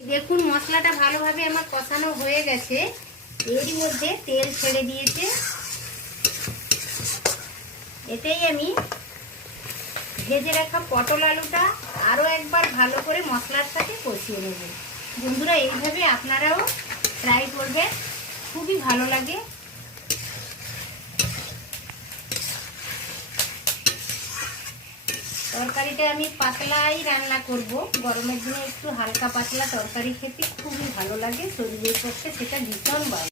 দেখুন মশলাটা ভালোভাবে আমার কষানো হয়ে গেছে। এরই মধ্যে তেল ছেড়ে দিয়েছে। এতেই আমি ভেজে রাখা পটল আলুটা আরও একবার ভালো করে মশলার সাথে কষিয়ে নেব। বন্ধুরা এইভাবে আপনারাও ট্রাই করবেন, খুবই ভালো লাগে। তরকারিটা আমি পাতলাই রান্না করব। গরমের দিনে একটু হালকা পাতলা তরকারি খেতে খুবই ভালো লাগে, শরীরের পক্ষে সেটা ভীষণ ভালো।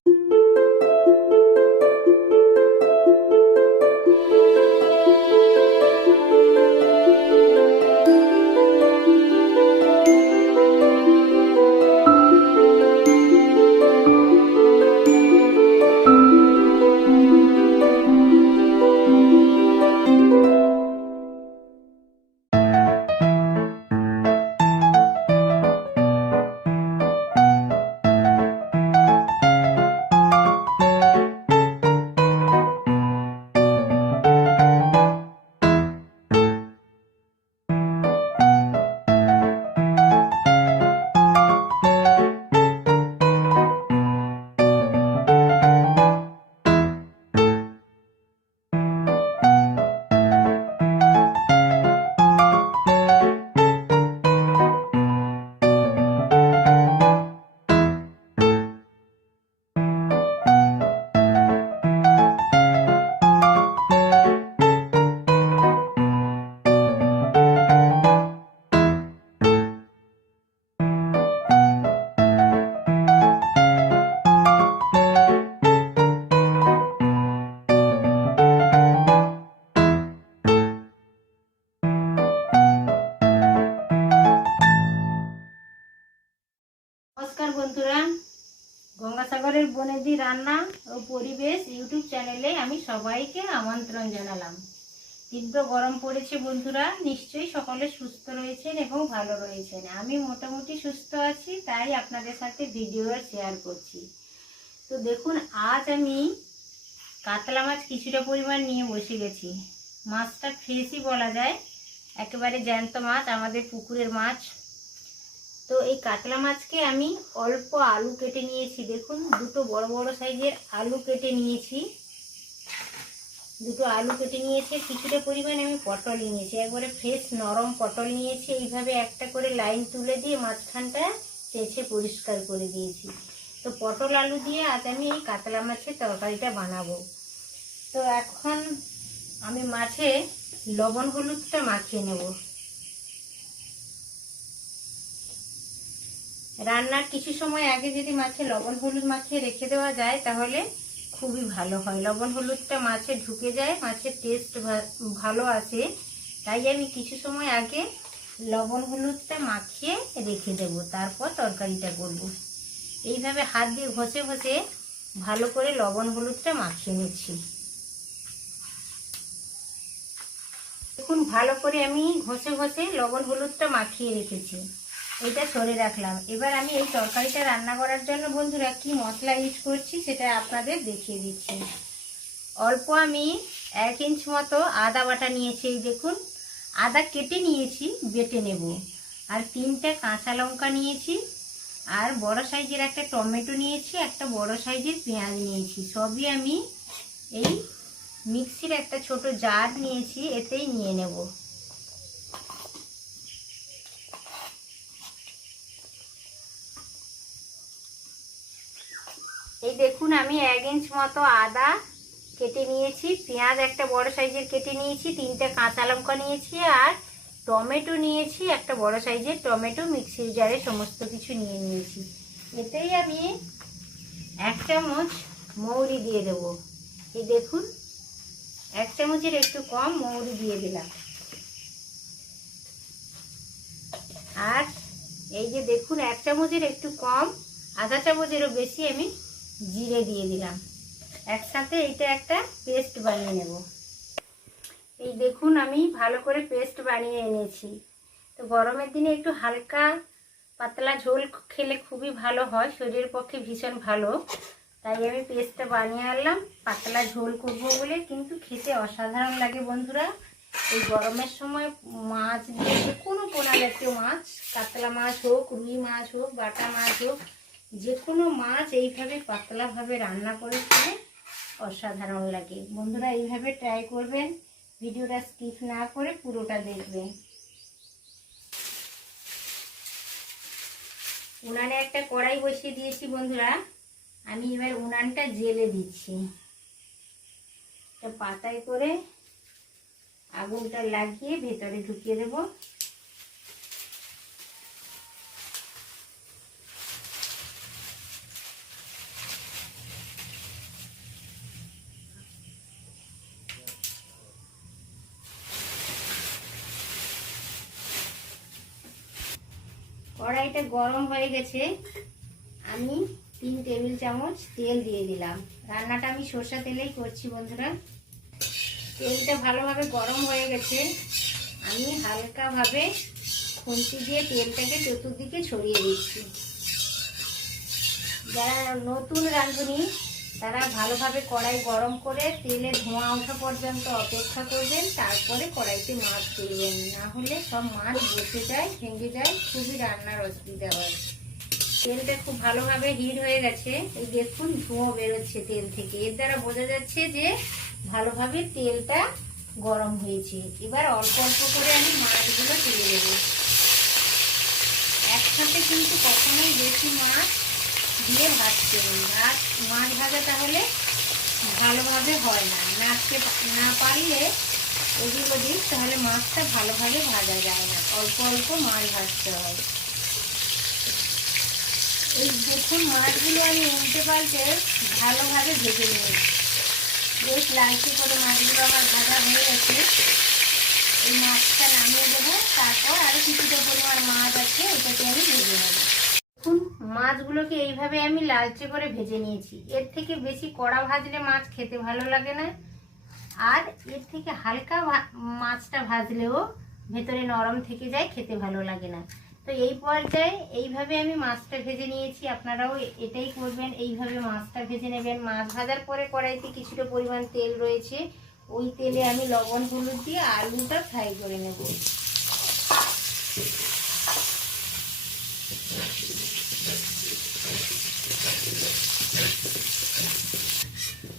নমস্কার বন্ধুরা, গঙ্গাসাগরের বনেদি রান্না ও পরিবেশ ইউটিউব চ্যানেলে আমি সবাইকে আমন্ত্রণ জানালাম। তীব্র গরম পড়েছে বন্ধুরা, নিশ্চয়ই সকলে সুস্থ রয়েছেন এবং ভালো রয়েছেন। আমি মোটামুটি সুস্থ আছি, তাই আপনাদের সাথে ভিডিও শেয়ার করছি। তো দেখুন, আজ আমি কাতলা মাছ কিছুটা পরিমাণ নিয়ে বসে গেছি। মাছটা ফ্রেশই বলা যায়, একেবারে জ্যান্ত মাছ, আমাদের পুকুরের মাছ। তো এই কাতলা মাছকে আমি অল্প আলু কেটে নিয়েছি। দেখুন, দুটো বড় বড় সাইজের আলু কেটে নিয়েছি। কিছুটা পরিমাণে আমি পটল নিয়েছি, একবারে ফ্রেশ নরম পটল নিয়েছি। এইভাবে একটা করে লাইন তুলে দিয়ে মাঝখানটা চেঁচে পরিষ্কার করে দিয়েছি। তো পটল আলু দিয়ে আজ আমি এই কাতলা মাছের তরকারিটা বানাবো। তো এখন আমি মাছে লবণ হলুদটা মাখিয়ে নেব। রান্নার কিছু সময় আগে যদি মাছে লবণ হলুদ মাখিয়ে রেখে দেওয়া যায় তাহলে খুবই ভালো হয়। লবণ হলুদটা মাছে ঢুকে যায়, মাছের টেস্ট ভালো আসে। তাই আমি কিছু সময় আগে লবণ হলুদটা মাখিয়ে রেখে দেব, তারপর তরকারিটা করব। এইভাবে হাত দিয়ে ঘষে ঘষে ভালো করে লবণ হলুদটা মাখিয়ে নিচ্ছি। দেখুন, ভালো করে আমি ঘষে ঘষে লবণ হলুদটা মাখিয়ে রেখেছি। এটা সরে রাখলাম। এবার আমি এই তরকারিটা রান্না করার জন্য বন্ধুরা কি মশলা ইউজ করছি সেটা আপনাদের দেখিয়ে দিচ্ছি। অল্প আমি 1 ইঞ্চ মতো আদা বাটা নিয়েছি। এই দেখুন, আদা কেটে নিয়েছি, বেটে নেব। আর 3টে কাঁচা লঙ্কা নিয়েছি, আর বড় সাইজের একটা টমেটো নিয়েছি, একটা বড় সাইজের পেঁয়াজ নিয়েছি। সবই আমি এই মিক্সির একটা ছোট জার নিয়েছি, এতেই নিয়ে নেব। এই দেখুন, আমি 1 ইঞ্চ মতো আদা কেটে নিয়েছি, পেঁয়াজ একটা বড় সাইজের কেটে নিয়েছি, 3টে কাঁচা লঙ্কা নিয়েছি, আর টমেটো নিয়েছি, একটা বড় সাইজের টমেটো মিক্সির জারে সমস্ত কিছু নিয়ে নিয়েছি। এতেই আমি 1 চামচ মৌরি দিয়ে দেব। এই দেখুন, 1 চামচের একটু কম মৌরি দিয়ে দিলাম। আর এই যে দেখুন, 1 চামচের একটু কম, আধা চামচেরও বেশি আমি জিরে দিয়ে দিলাম। একসাথে এটা একটা পেস্ট বানিয়ে নেব। এই দেখুন, আমি ভালো করে পেস্ট বানিয়ে এনেছি। তো গরমের দিনে একটু হালকা পাতলা ঝোল খেলে খুবই ভালো হয়, শরীরের পক্ষে ভীষণ ভালো। তাই আমি পেস্টটা বানিয়ে আনলাম। পাতলা ঝোল করবো বলে, কিন্তু খেতে অসাধারণ লাগে বন্ধুরা। এই গরমের সময় মাছ দিয়ে যে কোনো পোনা জাতীয় মাছ, কাতলা মাছ হোক, রুই মাছ হোক, বাটা মাছ হোক, যে কোনো মাছ এইভাবে পাতলাভাবে রান্না করে খেলে অসাধারণ লাগে। বন্ধুরা এইভাবে ট্রাই করবেন, ভিডিওটা স্কিপ না করে পুরোটা দেখবেন। উনানে একটা কড়াই বসিয়ে দিয়েছি বন্ধুরা, আমি এবার উনানটা জেলে দিচ্ছি। একটা পাতায় করে আগুনটা লাগিয়ে ভেতরে ঢুকিয়ে দেব। কড়াইটা গরম হয়ে গেছে, আমি 3 টেবিল চামচ তেল দিয়ে দিলাম। রান্নাটা আমি সরষা তেলেই করছি বন্ধুরা। তেলটা ভালোভাবে গরম হয়ে গেছে, আমি হালকাভাবে খুন্তি দিয়ে তেলটাকে চতুর্দিকে ছড়িয়ে দিচ্ছি। যারা নতুন রাঁধুনি তারা ভালোভাবে কড়াই গরম করে তেলে ধোঁয়া ওঠা পর্যন্ত অপেক্ষা করবেন, তারপরে কড়াইতে মাছ তুলবেন, না হলে সব মাছ বসে যায়, ভেঙে যায়, খুবই রান্নার অসুবিধা হয়। তেলটা খুব ভালোভাবে হিট হয়ে গেছে, এই দেখুন ধোঁয়া বেরোচ্ছে তেল থেকে, এর দ্বারা বোঝা যাচ্ছে যে ভালোভাবে তেলটা গরম হয়েছে। এবার অল্প অল্প করে আমি মাছগুলো তুলে দেব। একসাথে কিন্তু কখনোই বেশি মাছ দিয়ে ভাজতে নেই, আর মাছ ভাজা তাহলে ভালোভাবে হয় না, নাড়তে না পারলে এদিক ওদিক, তাহলে মাছটা ভালোভাবে ভাজা যায় না, অল্প অল্প মাছ ভাজতে হয়। এই দেখুন মাছগুলো আমি উল্টে পাল্টে ভালোভাবে ভেজে নিয়েছি, বেশ লালচে করে মাছগুলো আমার ভাজা হয়ে গেছে। এই মাছটা নামিয়ে দেবো, তারপর আরও কিছুটা পরিমাণ মাছ আছে, এটাকে আমি ভেজে নেব। দেখুন মাছগুলোকে এইভাবে আমি লালচে করে ভেজে নিয়েছি। এর থেকে বেশি কড়া ভাজলে মাছ খেতে ভালো লাগে না, আর এর থেকে হালকা মাছটা ভাজলেও ভেতরে নরম থেকে যায়, খেতে ভালো লাগে না। তো এই পর্যায়ে এইভাবে আমি মাছটা ভেজে নিয়েছি, আপনারাও এটাই করবেন, এইভাবে মাছটা ভেজে নেবেন। মাছ ভাজার পরে কড়াইতে কিছুটা পরিমাণ তেল রয়েছে, ওই তেলে আমি লবণ হলুদ দিয়ে আলুটা ফ্রাই করে নেব।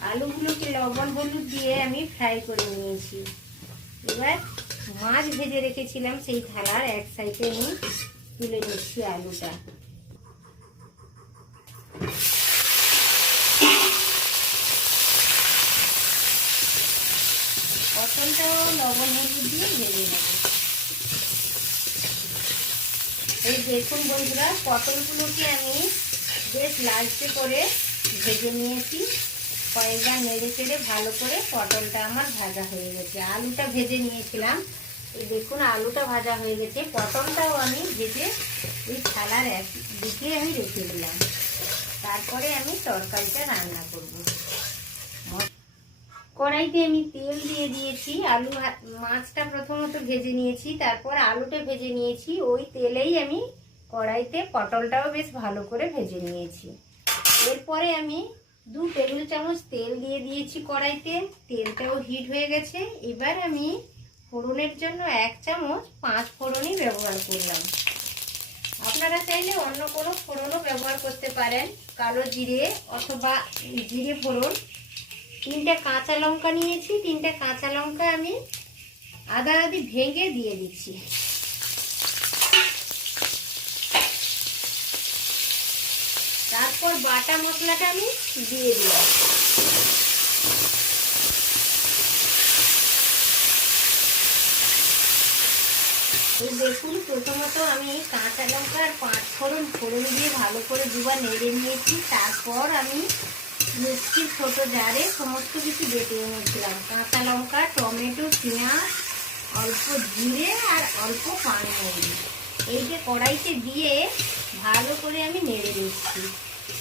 আলুগুলোকে লবণ হলুদ দিয়ে আমি ফ্রাই করে নিয়েছি। এবার মাছ ভেজে রেখেছিলাম সেই থালার এক সাইডে আমি তুলে নিচ্ছি আলুটা। পটলটাও লবণ হলুদ দিয়ে ভেজে নেব। এই দেখুন বন্ধুরা, পটলগুলোকে আমি বেশ লালচে করে ভেজে নিয়েছি, কয়েকবার নেড়ে চেড়ে ভালো করে পটলটা আমার ভাজা হয়ে গেছে। আলুটা ভেজে নিয়েছিলাম, এই দেখুন আলুটা ভাজা হয়ে গেছে, পটলটাও আমি ভেজে এই থালার এক দিকে আমি রেখে দিলাম। তারপরে আমি তরকারিটা রান্না করব। কড়াইতে আমি তেল দিয়ে দিয়েছি, আলু মাছটা প্রথমত ভেজে নিয়েছি, তারপর আলুটা ভেজে নিয়েছি, ওই তেলেই আমি কড়াইতে পটলটাও বেশ ভালো করে ভেজে নিয়েছি। এরপরে আমি 2 টেবিল চামচ তেল দিয়ে দিয়েছি কড়াইতে, তেলটাও হিট হয়ে গেছে। এবার আমি ফোড়নের জন্য 1 চামচ 5 ফোড়নই ব্যবহার করলাম। আপনারা চাইলে অন্য কোনো ফোড়নও ব্যবহার করতে পারেন, কালো জিরে অথবা জিরে ফোড়ন। 3টা কাঁচা লঙ্কা নিয়েছি, 3টা কাঁচা লঙ্কা আমি আধা আধি ভেঙে দিয়ে দিচ্ছি। তারপর বাটা মশলাটা আমি দিয়ে দিলাম। এই দেখুন প্রথমত আমি কাঁচা লঙ্কা আর 5 ফোড়ন দিয়ে ভালো করে দুবার নেড়ে নিয়েছি। তারপর আমি মিক্সির ছোট জারে সমস্ত কিছু বেটে এনেছিলাম, কাঁচা লঙ্কা, টমেটো, পেঁয়াজ, অল্প জিরে আর অল্প পানমৌরি। এইটা কড়াইতে দিয়ে ভালো করে আমি নেড়ে দিচ্ছি।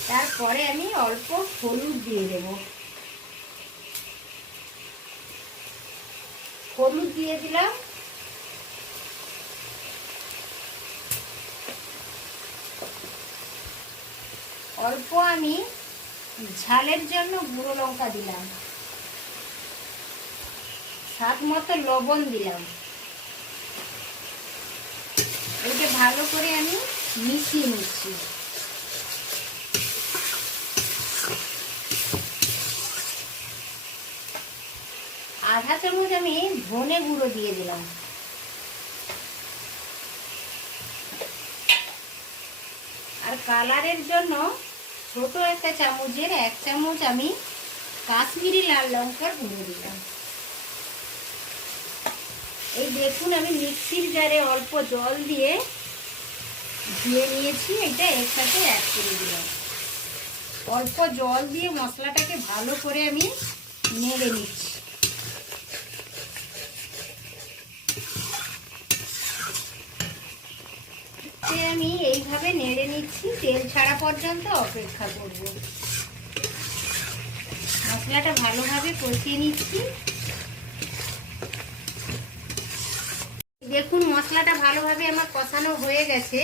তারপরে আমি অল্প হলুদ দিয়ে দেব। হলুদ দিয়ে দিলাম। অল্প আমি ঝালের জন্য গুঁড়ো লঙ্কা দিলাম। স্বাদ মতো লবণ দিলাম। এটা ভালো করে আমি মিশিয়ে নিচ্ছি। আধা চামচ আমি ধনে গুঁড়ো দিয়ে দিলাম। আর কালারের জন্য ছোট একটা চামচের 1 চামচ আমি কাশ্মীরি লাল লঙ্কার গুঁড়ো দিলাম। এই দেখুন আমি মিক্সির জারে অল্প জল দিয়ে ধুয়ে নিয়েছি, এটা এর সাথে অ্যাড করে দিলাম। অল্প জল দিয়ে মশলাটাকে ভালো করে আমি নেড়ে নিচ্ছি। আমি এইভাবে নেড়ে নিচ্ছি, তেল ছাড়া পর্যন্ত অপেক্ষা করব। মশলাটা ভালোভাবে কষিয়ে নিচ্ছি। দেখুন মশলাটা ভালোভাবে আমার কষানো হয়ে গেছে।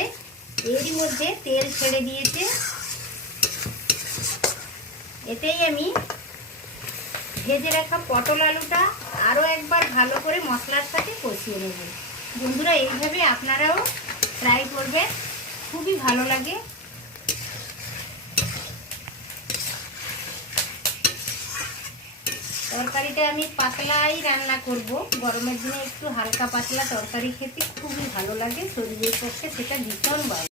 এরই মধ্যে তেল ছেড়ে দিয়েছে। এতেই আমি ভেজে রাখা পটল আলুটা আরও একবার ভালো করে মশলার সাথে কষিয়ে নেব। বন্ধুরা এইভাবে আপনারাও ট্রাই করবেন, খুবই ভালো লাগে। তরকারিটা আমি পাতলাই রান্না করব। গরমের দিনে একটু হালকা পাতলা তরকারি খেতে খুবই ভালো লাগে, শরীরের পক্ষে সেটা ভীষণ ভালো।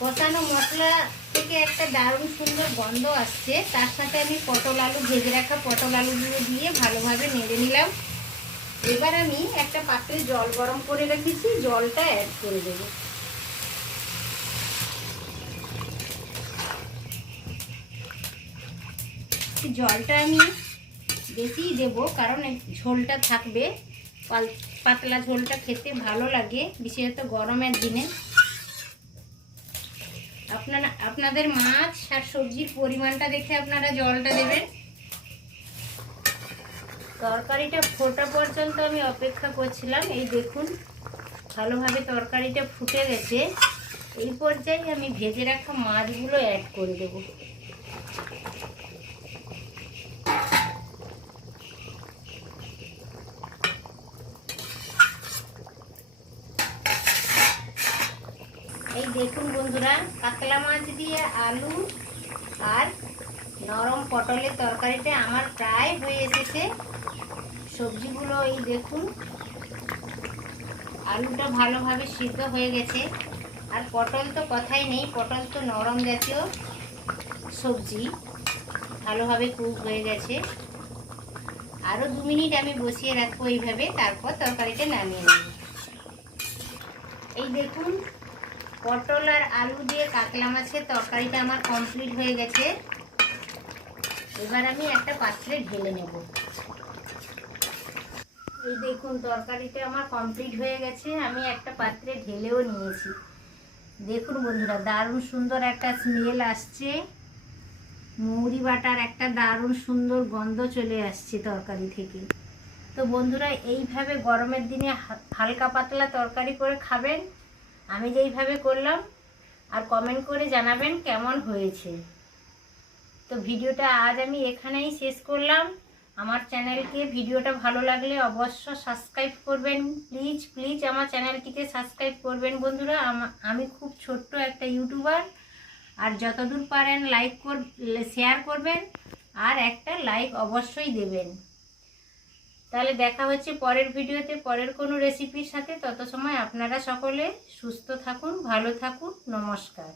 কষানো মশলা থেকে একটা দারুণ সুন্দর গন্ধ আসছে। তার সাথে আমি পটল আলু, ভেজে রাখা পটল আলুগুলো দিয়ে ভালোভাবে নেড়ে নিলাম। এবার আমি একটা পাত্রে জল গরম করে রেখেছি, জলটা অ্যাড করে দেব। জলটা আমি বেশিই দেব, কারণ ঝোলটা থাকবে। পাতলা ঝোলটা খেতে ভালো লাগে, বিশেষত গরমের দিনে। আপনাদের মাছ আর সবজির পরিমাণটা দেখে আপনারা জলটা দেবেন। তরকারিটা ফোটা পর্যন্ত আমি অপেক্ষা করছিলাম। এই দেখুন ভালোভাবে তরকারিটা ফুটে গেছে। এই পর্যায়ে আমি ভেজে রাখা মাছগুলো অ্যাড করে দেব। এই দেখুন বন্ধুরা, কাতলা মাছ দিয়ে আলু আর নরম পটলের তরকারিটা আমার প্রায় হয়ে এসেছে। সবজিগুলো এই দেখুন, আলুটা ভালোভাবে সিদ্ধ হয়ে গেছে। আর পটল তো কথাই নেই, পটল তো নরম জাতীয় সবজি, ভালোভাবে কুক হয়ে গেছে। আরও 2 মিনিট আমি বসিয়ে রাখবো এইভাবে, তারপর তরকারিটা নামিয়ে নেব। এই দেখুন পটল আর আলু দিয়ে কাতলা মাছের তরকারিটা আমার কমপ্লিট হয়ে গেছে। এবার আমি একটা পাত্রে ঢেলে নেব। এই দেখুন তরকারিটা আমার কমপ্লিট হয়ে গেছে, আমি একটা পাত্রে ঢেলেও নিয়েছি। দেখুন বন্ধুরা দারুণ সুন্দর একটা স্মেল আসছে, মৌরি বাটার একটা দারুণ সুন্দর গন্ধ চলে আসছে তরকারি থেকে। তো বন্ধুরা এইভাবে গরমের দিনে হালকা পাতলা তরকারি করে খাবেন, আমি যেইভাবে করলাম, আর কমেন্ট করে জানাবেন কেমন হয়েছে। তো ভিডিওটা আজ আমি এখানেই শেষ করলাম। আমার চ্যানেলকে ভিডিওটা ভালো লাগলে অবশ্য সাবস্ক্রাইব করবেন। প্লিজ প্লিজ আমার চ্যানেলটিকে সাবস্ক্রাইব করবেন বন্ধুরা। আমি খুব ছোট্ট একটা ইউটিউবার, আর যতদূর পারেন শেয়ার করবেন, আর একটা লাইক অবশ্যই দেবেন। তাহলে দেখা হচ্ছে পরের ভিডিওতে, পরের কোনো রেসিপির সাথে। তত সময় আপনারা সকলে সুস্থ থাকুন, ভালো থাকুন। নমস্কার।